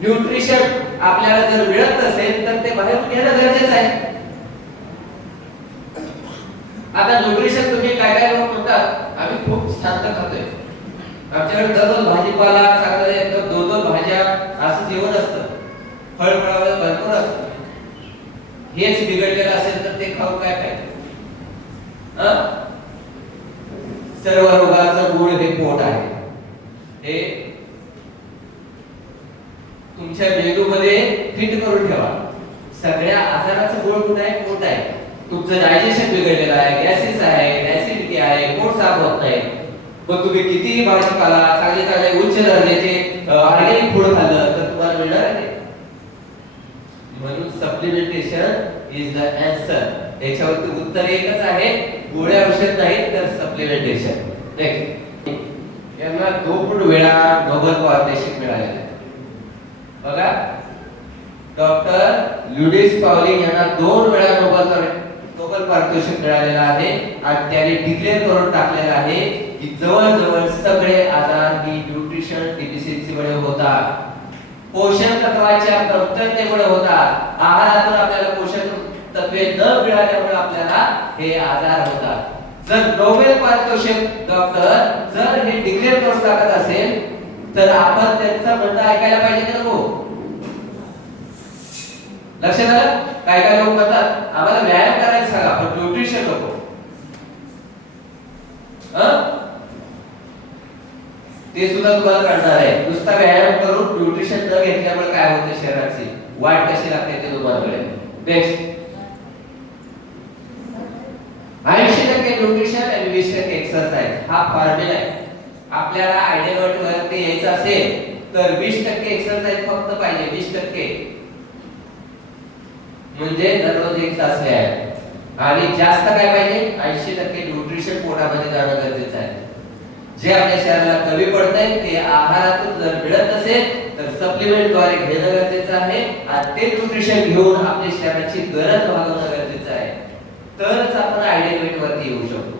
Nutrition आपल्याला जर मिळत नसेल तर ते बाहेरून घेणं गरजेचं आहे. आता न्यूट्रिशन तुम्ही काय काय लोक म्हणतात आम्ही खूप शांत खातोय, आमच्याकडे दररोज भाजीपाला चांगलं एकदम दोन दोन भाज्या असं जेवण असतं, फळफळावळ भरपूर असतं. हेच बिघडलेलं असेल तर ते खाऊ काय फायदा? सर्व रोगाचं मूळ हे पोट आहे. हे तुमच्या मेंदूमध्ये फिट करून ठेवा. सगळ्या आजाराचं मूळ कुठे आहे? पोट आहे. तुमचं डायजेशन बिघडलेलं आहे, गॅसेस आहे, ऍसिडिटी आहे, पोट साफ होत नाही. मग तुम्ही कितीही भाजीपाला चांगले चांगले उच्च दर्जाचे ऑर्गॅनिक फूड खाल्लं तर तुम्हाला मिळणार नाही. म्हणून सप्लिमेंटेशन इज द आन्सर. याच्यावरती उत्तर एकच आहे, गोळ्या औषध नाही तर सप्लिमेंटेशन. नेक्स्ट, यांना 2 वेळा नोबेल पारितोषिक मिळालेले आहे. बघा, डॉक्टर ल्युडिस पावलिंग यांना 2 वेळा नोबेल पारितोषिक मिळालेलं आहे आणि त्यांनी डिक्लेअर करून टाकलेलं आहे की जवळजवळ सगळे आजार ही न्यूट्रिशन डिफिशियन्सीमुळे होतात, पोषण तत्वाच्या कमतरतेमुळे होतात. आहारातून आपल्याला पोषण तत्वे न मिळाल्यामुळे आपल्याला हे आजार होतात. जर नोबेल पारितोषिक डॉक्टर जर हे डिक्लेअर करून टाकत असेल तर आपण त्यांचं म्हणणं ऐकायला पाहिजे का नको? लक्षात आलं? काय काय लोक म्हणतात आम्हाला व्यायाम करायला सांगा पण न्यूट्रिशन नको. ते सुद्धा तुम्हाला कळणार आहे. नुसता व्यायाम करून न्यूट्रिशन न घेतल्यामुळे काय होते, शरीराची वाढ कशी लागते ते तुम्हाला कळेल. नेक्स्ट, 80% न्यूट्रिशन आणि 20% एक्सरसाइज हा फॉर्म्युला आहे. आपल्याला आयडियल वरती यायचं असेल तर 20% एक्सरसाइज फक्त पाहिजे. 20% म्हणजे दररोज 1 तास व्यायाम आणि जास्त काय पाहिजे, 80% न्यूट्रिशन पोटामध्ये जाणं गरजेचं आहे. जे आपल्या शरीराला कमी पडतंय ते आहारातून जर मिळत नसेल तर सप्लिमेंट द्वारे घेणं गरजेचं आहे आणि ते न्यूट्रिशन घेऊन आपल्या शरीराची गरज भागवणं गरजेचं आहे. तरच आपण आयडियल वेट वरती येऊ शकतो.